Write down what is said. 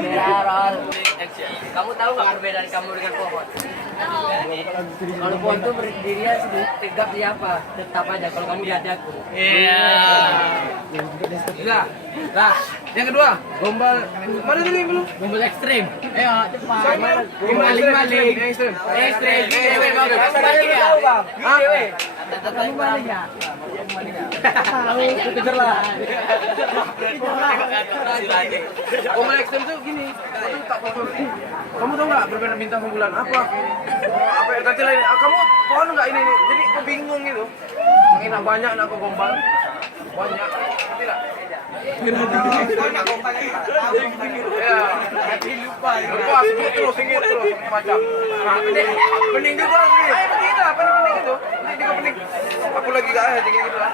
Mineral. Kamu tahu nggak perbedaan kamu dengan pohon? Kalau pohon itu berdirinya tegak di apa? Tetap aja. Kalau kamu di hadaku. Iya. Nah, yang kedua, gombal. Mana tadi yang belum? Gombal ekstrim. Ayo cepat. Gombal Balik. ekstrim. Ekstrim. Ekstrim. Balik ya. Hah? Kamu balik ya. Tahu, kejar lah. Gombal ekstrim tuh gini. Aduh, tak paham. Kamu tahu nggak perbedaan bintang dan bulan apa? Apa yang ganti lain? Kamu pohon nggak ini nih? Jadi aku bingung gitu. Makin banyak nak aku gombal. Banyak. Tidak. Banyak gombal. Ya. Lupa sebut terus macam. Nah, pening juga sih. Ayo begini lah, pening itu. Ini juga pening. Aku lagi gak ada gitu lah.